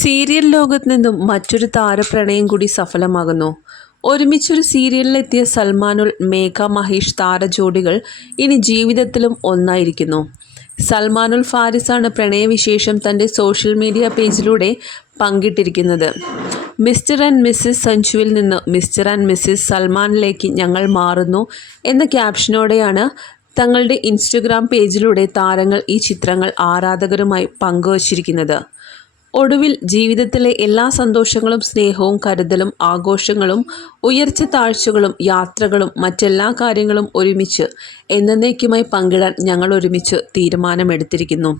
Serial ലോകത്ത് നിന്നും മറ്റൊരു താരപ്രണയം കൂടി സഫലമാകുന്നു. ഒരുമിച്ചൊരു സീരിയലിലെത്തിയ സൽമാനുൽ മേഘ മഹേഷ് താരജോഡികൾ ഇനി ജീവിതത്തിലും ഒന്നായിരിക്കുന്നു. സൽമാനുൽ ഫാരിസാണ് പ്രണയവിശേഷം തന്റെ സോഷ്യൽ മീഡിയ പേജിലൂടെ പങ്കിട്ടിരിക്കുന്നത്. മിസ്റ്റർ ആൻഡ് മിസ്സിസ് സഞ്ജുവിൽ നിന്ന് മിസ്റ്റർ ആൻഡ് മിസ്സിസ് സൽമാനിലേക്ക് ഞങ്ങൾ മാറുന്നു എന്ന ക്യാപ്ഷനോടെയാണ് തങ്ങളുടെ ഇൻസ്റ്റഗ്രാം പേജിലൂടെ താരങ്ങൾ ഈ ചിത്രങ്ങൾ ആരാധകരുമായി പങ്കുവച്ചിരിക്കുന്നത്. ഒടുവിൽ ജീവിതത്തിലെ എല്ലാ സന്തോഷങ്ങളും സ്നേഹവും കരുതലും ആഘോഷങ്ങളും ഉയർച്ച താഴ്ചകളും യാത്രകളും മറ്റെല്ലാ കാര്യങ്ങളും ഒരുമിച്ച് എന്നേക്കുമായി പങ്കിടാൻ ഞങ്ങൾ ഒരുമിച്ച് തീരുമാനമെടുത്തിരിക്കുന്നു.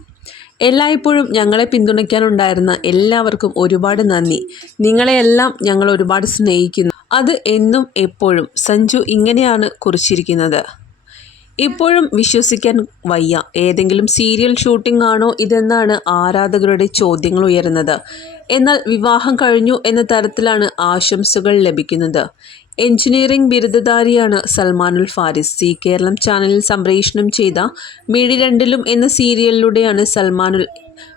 എല്ലായ്പ്പോഴും ഞങ്ങളെ പിന്തുണയ്ക്കാനുണ്ടായിരുന്ന എല്ലാവർക്കും ഒരുപാട് നന്ദി. നിങ്ങളെയെല്ലാം ഞങ്ങൾ ഒരുപാട് സ്നേഹിക്കുന്നു. അത് എന്നും എപ്പോഴും സഞ്ജു ഇങ്ങനെയാണ് കുറിച്ചിരിക്കുന്നത്. ഇപ്പോഴും വിശ്വസിക്കാൻ വയ്യ. ഏതെങ്കിലും സീരിയൽ ഷൂട്ടിംഗ് ആണോ ഇതെന്നാണ് ആരാധകരുടെ ചോദ്യങ്ങൾ ഉയരുന്നത്. എന്നാൽ വിവാഹം കഴിഞ്ഞു എന്ന തരത്തിലാണ് ആശംസകൾ ലഭിക്കുന്നത്. എഞ്ചിനീയറിംഗ് ബിരുദധാരിയാണ് സൽമാനുൽ ഫാരിസ്. സി കേരളം ചാനലിൽ സംപ്രേഷണം ചെയ്ത മിഴി രണ്ടിലും എന്ന സീരിയലിലൂടെയാണ് സൽമാനുൽ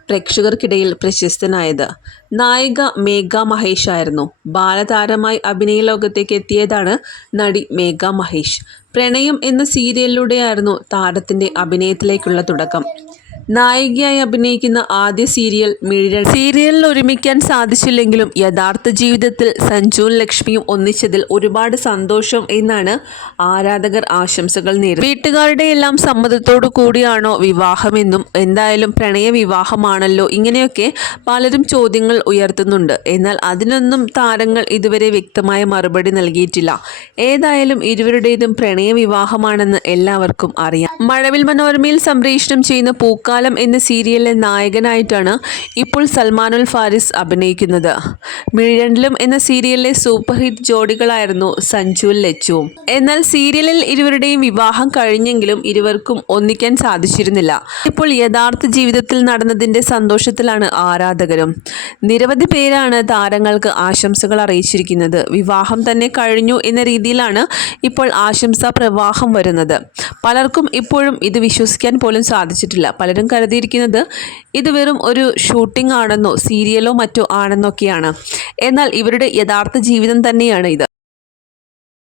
പ്രേക്ഷകർക്കിടയിൽ പ്രശസ്തനായത്. നായിക മേഘ മഹേഷ് ആയിരുന്നു. ബാലതാരമായി അഭിനയ ലോകത്തേക്ക് എത്തിയതാണ് നടി മേഘ മഹേഷ്. പ്രണയം എന്ന സീരിയലിലൂടെയായിരുന്നു താരത്തിന്റെ അഭിനയത്തിലേക്കുള്ള തുടക്കം. നായികയായി അഭിനയിക്കുന്ന ആദ്യ സീരിയൽ മിഴിരൺ സീരിയലിൽ ഒരുമിക്കാൻ സാധിച്ചില്ലെങ്കിലും യഥാർത്ഥ ജീവിതത്തിൽ സഞ്ജുവും ലക്ഷ്മിയും ഒന്നിച്ചതിൽ ഒരുപാട് സന്തോഷം എന്നാണ് ആരാധകർ ആശംസകൾ നേരിടുന്നത് വീട്ടുകാരുടെ എല്ലാം സമ്മതത്തോടു കൂടിയാണോ വിവാഹമെന്നും എന്തായാലും പ്രണയ വിവാഹമാണല്ലോ ഇങ്ങനെയൊക്കെ പലരും ചോദ്യങ്ങൾ ഉയർത്തുന്നുണ്ട്. എന്നാൽ അതിനൊന്നും താരങ്ങൾ ഇതുവരെ വ്യക്തമായ മറുപടി നൽകിയിട്ടില്ല. ഏതായാലും ഇരുവരുടേതും പ്രണയ വിവാഹമാണെന്ന് എല്ലാവർക്കും അറിയാം. മഴവിൽ മനോരമയിൽ സംപ്രേഷണം ചെയ്യുന്ന പൂക്കാലം എന്ന സീരിയലിലെ നായകനായിട്ടാണ് ഇപ്പോൾ സൽമാനുൽ ഫാരിസ് അഭിനയിക്കുന്നത്. മിഴണ്ടിലും എന്ന സീരിയലിലെ സൂപ്പർ ഹിറ്റ് ജോഡികളായിരുന്നു സഞ്ജുവും ലച്ചുവും എന്നാൽ സീരിയലിൽ ഇരുവരുടെയും വിവാഹം കഴിഞ്ഞെങ്കിലും ഇരുവർക്കും ഒന്നിക്കാൻ സാധിച്ചിരുന്നില്ല. ഇപ്പോൾ യഥാർത്ഥ ജീവിതത്തിൽ നടന്നതിന്റെ സന്തോഷത്തിലാണ് ആരാധകരും. നിരവധി പേരാണ് താരങ്ങൾക്ക് ആശംസകൾ അറിയിച്ചിരിക്കുന്നത്. വിവാഹം തന്നെ കഴിഞ്ഞു എന്ന രീതിയിലാണ് ഇപ്പോൾ ആശംസാ പ്രവാഹം വരുന്നത്. പലർക്കും ഇപ്പോഴും ഇത് വിശ്വസിക്കാൻ പോലും സാധിച്ചിട്ടില്ല. പലരും കരുതിയിരിക്കുന്നത്. ഇത് വെറും ഒരു ഷൂട്ടിംഗ് ആണെന്നോ സീരിയലോ മറ്റോ ആണെന്നൊക്കെയാണ്. എന്നാൽ ഇവരുടെ യഥാർത്ഥ ജീവിതം തന്നെയാണ് ഇത്.